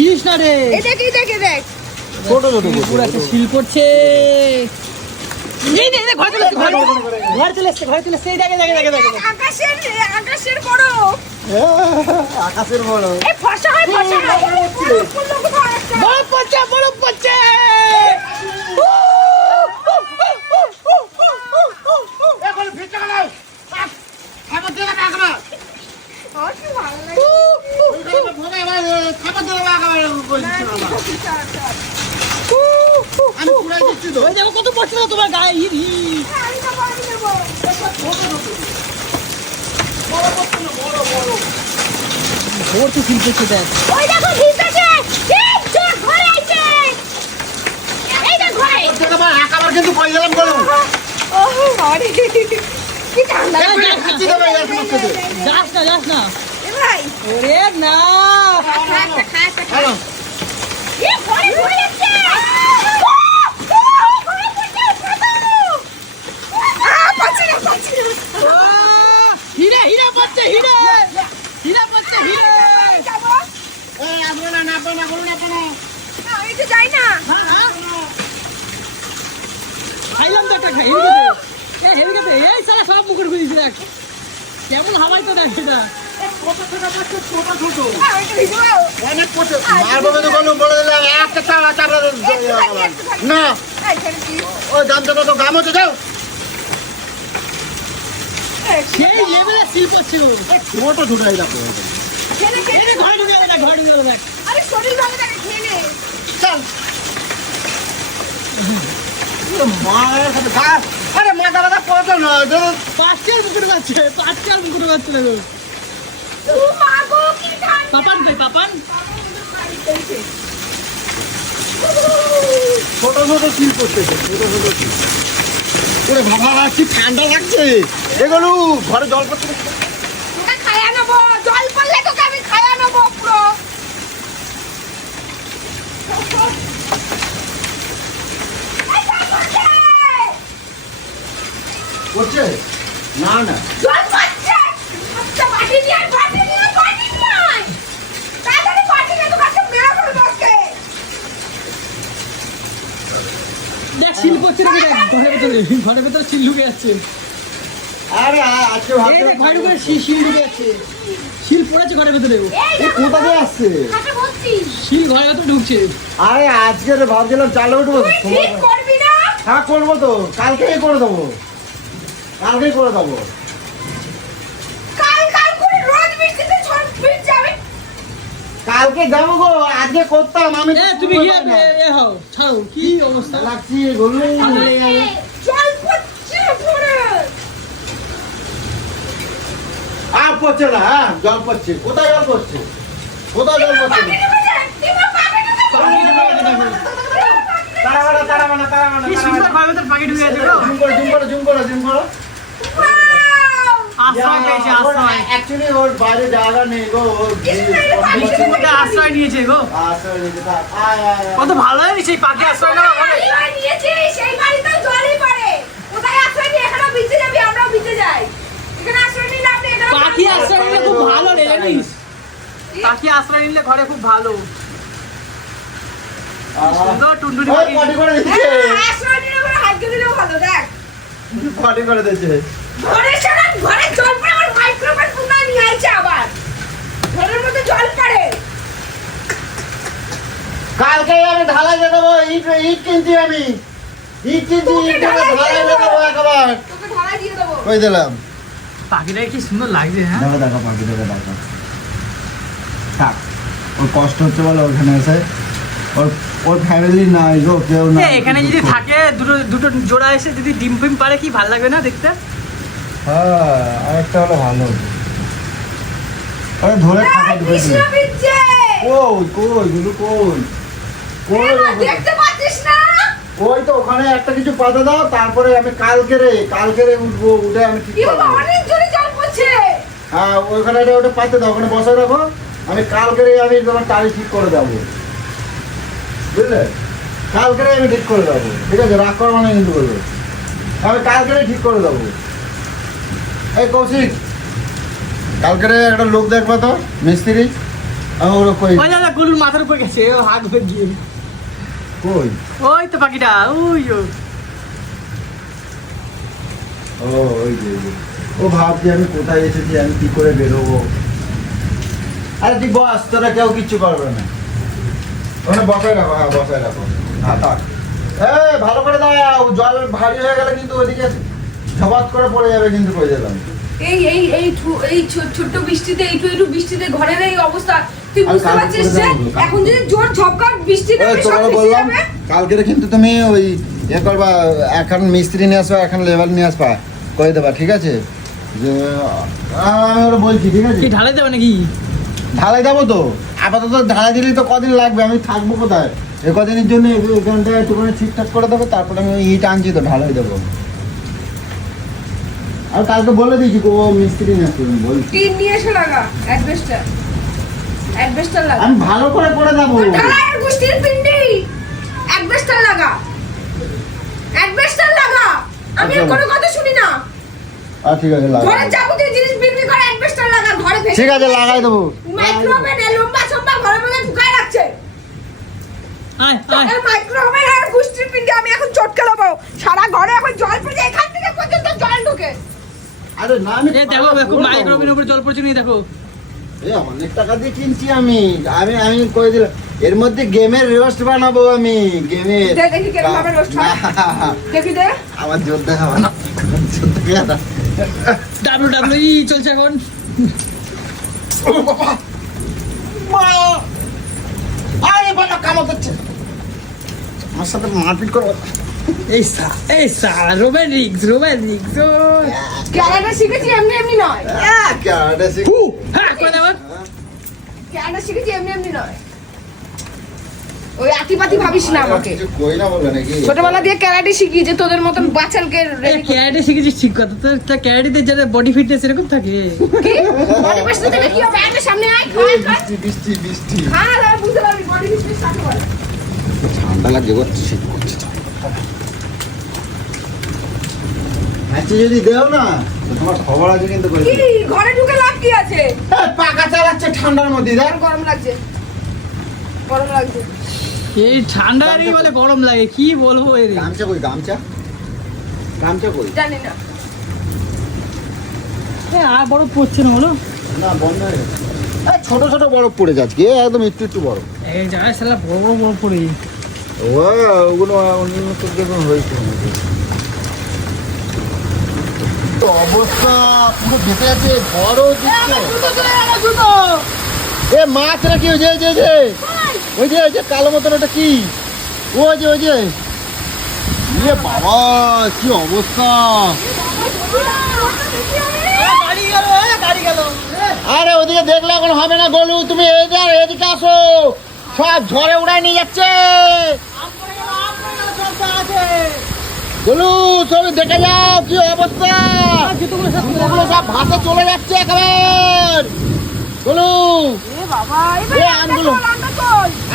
Veggies না রে। এই দেখ ছোট ছোট পুরো একটা শিল করছে। এই নে ঘরে চলে এসছে এই দেখে আকাশের বড় আকাশের বড় এই ফসা হয় বড় পড়ছে এখন ভিতরে গেল খাবার দিয়ে না খাবার আমার কি ভালো লাগে খাবার দিয়ে না খাবার বলছি আমি পুরাই দিচ্ছি তো ওই দেখো কত পড়ছে না তোমার গায়ে আমি তো পানি দেব ভর্তি শিল করছে দেখ। ওই দেখো ভিজেছে ঠিক ঠিক ঘরে আইছে এই দেখ ঘরে খাবার কিন্তু কই গেলাম বলো ও আরে কি ঠান্ডা খাচ্ছি তো ভাই যাস না এ ভাই ওরে না খা হ্যালো এ ঘরে যাচ্ছে পাচ্ছি না হীরা পাচ্ছে যাবো এই আসবে না নাপে না বলুন আপনি আমি তো যাই না খাইলাম তো একটা হেলিকপ্টার এই সারা সব মুখের খুঁজিস দেখ কেমন হাওয়াই তো দেখ সেটা আমি তো ভিজবো অনেক পড়ছে মারবো তো কোনো বলে দিলাম একটা চালা চালা না ওই দামটা তো দাম হচ্ছে যাও সেই লেভেলে শিল করছে ছোট ছোটাই দেখো ঘরে ঢুকে যাবে দেখ আরে শরীর ভালো লাগে খেয়ে নে চল মায়ের সাথে গাছ আরে মাথা ব্যথা পড়তো না পাঁচটার মুখে যাচ্ছে দেখো ও মা গো কি ঠান্ডা পাপান ছোট ছোট শিল করতেছে ছোট ছোট শিল ওরে বাবা কি ঠান্ডা লাগছে এগুলো ঘরে জল পড়ছে তোকে খায়া নেবো জল পড়লে তোকে আমি খায়া নেবো পুরো করছে না না জল পড়ছে আচ্ছা বাটি নিয়ে তাড়াতাড়ি বাটি নিয়ে তো কাছে মেরে ফেলবো ওকে দেখ শিল করছে দেখ ঘরের ভেতরে শিল ঢুকে যাচ্ছে আরে আজকে এই দেখ ঘরের ভেতরে শিল ঢুকে যাচ্ছে শিল পড়েছে ঘরের ভেতরে এই কোথা থেকে আসছে হাতে বসছি শিল ঘরের ভেতরে ঢুকছে আরে আজকে ভাবছিলাম চালে উঠবো তুই ঠিক করবি না হ্যাঁ করবো তো কালকেই করে দেবো কাল করে রোজ বৃষ্টিতে ঝড় ভিজ যাবে কালকে যাবো গো আজকে করতাম আমি তুমি হও ছাড়ো কি অবস্থা লাগছি বললো জল পড়ছে পুরো আর পড়ছে না হ্যাঁ জল পড়ছে কোথায় জল পড়ছে পানি নেবে না দিমা পানি নেবে তারা কি সুন্দর ঘরের ভেতরে পাখি ঢুকে যাচ্ছে গো জুম করো আশ্রয় পেয়েছে আশ্রয় অ্যাকচুয়ালি ওর বাইরে জায়গা নেই গো বৃষ্টির মধ্যে আশ্রয় নিয়েছে গো কত ভালো হয়নি সেই পাখি আশ্রয় নেওয়া ঘরে নিয়েছে সেই বাড়িতে জলই পড়ে কোথায় আশ্রয় নিয়ে এখানে ভিজে যাবি আমরাও ভিজে যাই এখানে আশ্রয় নিলে আপনি এখানে পাখি আশ্রয় নিলে খুব ভালো রে জানিস পাখি আশ্রয় নিলে ঘরে খুব ভালো সুন্দর টুনটুনি পাখি আশ্রয় নিলে করে হাত দিলেও ভালো দেখ পার্টি করে দিয়েছে ঘরে সারা ঘরে জল পড়ে আমার মাইক্রোফোন পুরো নিয়ে আইছে আবার ঘরের মধ্যে জল পড়ে কালকে আমি ঢালাই দিয়ে দেবো ইট কিনছি আমি ইট ঢালাই দিয়ে দেবো একবার তোকে ঢালাই দিয়ে দেবো ওই দিলাম পাখিটা কি সুন্দর লাগছে হ্যাঁ দেখো পাখি দেখো থাক ওর কষ্ট হচ্ছে বলো ওখানে এসে ওর ফ্যামিলি নাই গো কেউ না এখানে যদি থাকে দুটো জোড়া এসে যদি ডিম ফিম পারে কি ভালো লাগবে না দেখতে হ্যাঁ আরেকটা হলো ভালো আরে ধরে খাতা দিবে কৃষ্ণ ভিজছে কই দেখতে পাচ্ছিস না ওই তো ওখানে একটা কিছু পাতা দাও তারপরে আমি কালকে উঠবো উঠে আমি ঠিক কি করবো অনেক জোরে জল পড়ছে হ্যাঁ ওইখানে ওটা পাতে দাও ওখানে বসে রাখো আমি কালকে আমি তোমার টালি ঠিক করে দেবো বুঝলে কালকে আমি ঠিক করে দেবো ঠিক আছে রাগ করা মানে কিন্তু বলবো আমি কালকে ঠিক করে দেবো এই কৌশিক কালকে একটা লোক দেখবা তো মিস্ত্রি আমি ওরা কই ওই দাদা গরুর মাথার উপর গেছে ও হাত ধরে দিয়ে কই ওই তো পাখিটা ওই ও ও ওই যে ওই যে। ও ভাবছি আমি কোথায় এসেছি আমি কি করে বেরোবো আরে তুই বস তোরা কেউ কিচ্ছু করবে না ওখানে বসায় রাখো হ্যাঁ বসায় রাখো হ্যাঁ থাক ভালো করে দাও জল ভারী হয়ে গেলে কিন্তু ওদিকে ঝবাত করে পড়ে যাবে কিন্তু কই দিলাম এই ছোট্ট বৃষ্টিতে একটু বৃষ্টিতে ঘরের এই অবস্থা তুই আর বুঝতে কালকে পারছিস করে যে দেবো, কালকে এখন যদি জোর ঝপকার বৃষ্টি ওই নামে সব তোমাকে ভেসে বললাম যাবে। কালকে কিন্তু তুমি ওই করবা এখন মিস্ত্রি নিয়ে আসবা এখন লেবার নিয়ে আসবা করে দেবা ঠিক আছে যে আমি ওরা বলছি ঠিক আছে কি ঢালাই দেবে নাকি ঢালাই দেবো তো আপাতত ঢালাই দিলেই তো কদিন লাগবে আমি থাকবো কোথায় এ কদিনের জন্য এখানটা একটুখানি ঠিকঠাক করে দেবো তারপরে আমি ইট আনছি তো ঢালাই দেবো আর কালকে বলে দিয়েছি ও মিস্ত্রি নিয়ে আসবে বলছি টিন নিয়ে এসে লাগা অ্যাডভেস্টার লাগা আমি ভালো করে দেবো ঢালাইয়ের বৃষ্টির পিন্ডি অ্যাডভেস্টার লাগা আমি আর আচ্ছা। কোনো কথা শুনি না ঠিক আছে লাগাই ঘরে যাবতীয় জিনিস বিক্রি করে অ্যাডভেস্টার লাগা ঘরে ফেলে ঠিক আছে লাগাই দেবো মাইক্রোওভেনে লম্বা সম্বা ঘরের মধ্যে ঢুকায় রাখছে আয় আয় আর মাইক্রোওভেন আর গুষ্টির পিন্ডি আমি এখন চটকে নেবো সারা ঘরে এখন জল পড়ে এখান থেকে পর্যন্ত জল ঢোকে আরে না আমি এ দেখো দেখো মাইক্রোওভেনের উপরে জল পড়ছে নি দেখো অনেক টাকা দিয়ে কিনছি আমি আমি আমি কই দিলাম এর মধ্যে গেমের রোস্ট বানাবো আমি গেমের দে দেখি কেমন ভাবে রোস্ট হয় দেখি দে আমার জোর দেখাবো না জোর দেখা না WWE চলছে এখন ও বাবা মা আরে বাবা কামড় করছে আমার সাথে মারপিট করো এই সা রোমান্টিক ক্যারাটা শিখেছি এমনি নয় ক্যারাটে শিখ হ্যাঁ করে দেব ক্যারাটা শিখেছি এমনি নয় ওই আতিপাতি ভাবিস না আমাকে কিছু কই না বলে নাকি ছোটবেলা দিয়ে ক্যারাটে শিখি যে তোদের মতন বাচ্চালকে রেডি ক্যারাটে শিখেছিস ঠিক কথা তো ক্যারাটেতে যারা বডি ফিটনেস এরকম থাকে কি বডি ফিটনেস থেকে কি হবে আয় সামনে আয় বৃষ্টি বৃষ্টি বৃষ্টি হ্যাঁ হ্যাঁ বুঝতে পারবি বডি ফিটনেস কাকে বলে ঠান্ডা লাগছে করছে শীত করছে আচ্ছা যদি দেও না তো তোমার খবর আছে কিন্তু কই কি ঘরে ঢুকে লাভ কি আছে পাকা চালাচ্ছে ঠান্ডার মধ্যে দেখ আর গরম লাগছে গরম লাগছে এই ঠান্ডারই বলে গরম লাগে কি বলবো এর গামছা কই গামছা গামছা কই জানি না আর বড় পড়ছে না বলো না বন্ধ হয়ে গেছে ছোট ছোট বরফ পড়ে যাচ্ছে কি একদম একটু একটু বরফ এই জায়গায় সালা বড় পড়ে ওগুলো উন্নত দেখুন হয়েছে অবস্থা পুরো ভেসে যাচ্ছে বড় দিচ্ছে এ মাছ নাকি ওই যে কালো মতন ওটা কি ওই যে ইয়ে বাবা কি অবস্থা আরে ওদিকে দেখলে এখন হবে না গলু তুমি এদিকে আসো সব ঝড়ে উড়াই নিয়ে যাচ্ছে গলু সব দেখে যাও কি অবস্থা জুতোগুলো সব ভাসে চলে যাচ্ছে একেবারে গলু এ আমগুলো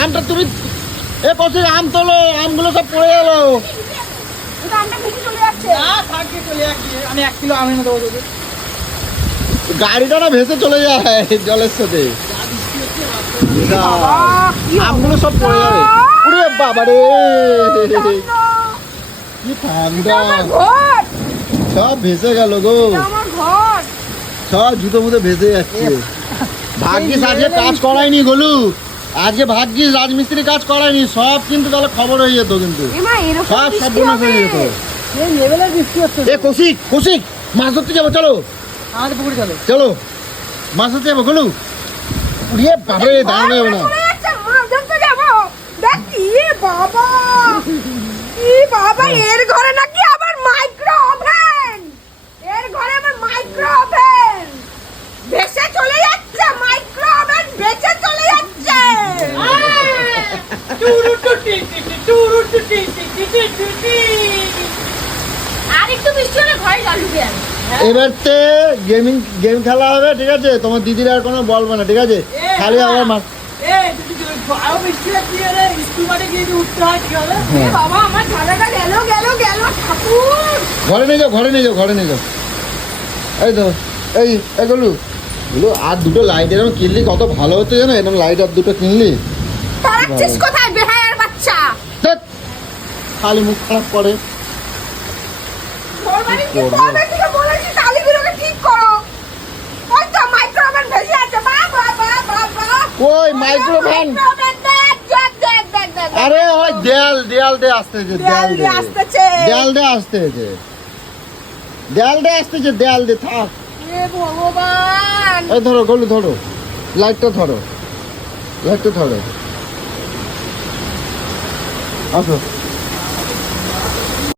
আমটা তুমি এ কচি আম তোলো আমগুলো সব পড়ে গেল আমি 1 কিলো আম এনে দেবো তোকে গাড়িটা না ভেসে চলে যায় জলের সাথে আমগুলো সব পড়ে যাবে ওরে বাবা রে কি ঠান্ডা সব ভেসে গেল গো সব জুতো মুতো ভেসে যাচ্ছে ভাগ্যিস আজকে কাজ করায়নি গলু আজকে ভাগ্যিস রাজমিস্ত্রি কাজ করায়নি সব কিন্তু তাহলে খবর হয়ে যেত কিন্তু সব সর্বনাশ হয়ে যেত এই লেভেলের বৃষ্টি হচ্ছে এ কৌশিক মাছ ধরতে যাবো চলো আমাদের পুকুরে চলো চলো মাছ ধরতে যাবো গলু উড়িয়ে বাবারে দাঁড়ানো যাবে না বাবা এর ঘরে নাকি আবার মাইক্রো ওভেন ভেসে চলে যাচ্ছে মাইক্রো ওভেন ভেসে চলে যাচ্ছে আর একটু বৃষ্টি হলে ঘরে জল ঢুকে যাবে এবারতে গেম খেলা হবে ঠিক আছে তোমার দিদির আর কোনো বলবো না ঠিক আছে খালি আমার মাছ বাবা আমার ঝালাটা গেল ঠাকুর ঘরে নিয়ে যাও এই তো এই গলু এগুলো আর দুটো লাইট এরকম কিনলি কত ভালো হতো জানো, এরকম লাইট আর দুটো কিনলি। পারাচ্ছিস কোথায় বেহায়ার বাচ্চা? ধ্যাৎ, খালি মুখ খারাপ করে। তোর বাড়ি কি করবে থেকে বলেছি টালিগুলোকে ঠিক করো। ওই তো মাইক্রোওভেন ভেজে আছে। বাবা বাবা। ওই মাইক্রোভেন, মাইক্রোওভেন দেখ। আরে ওই দেয়াল দে আসতেছে, দেয়াল দিয়ে আসতেছে। দেয়াল দে আসতেছে, দেয়াল দে আসতেছে, দেয়াল দে থাক। হে ভগবান। এই ধরো গলু ধরো, লাইটটা ধরো, লাইটটা ধরো, আসো।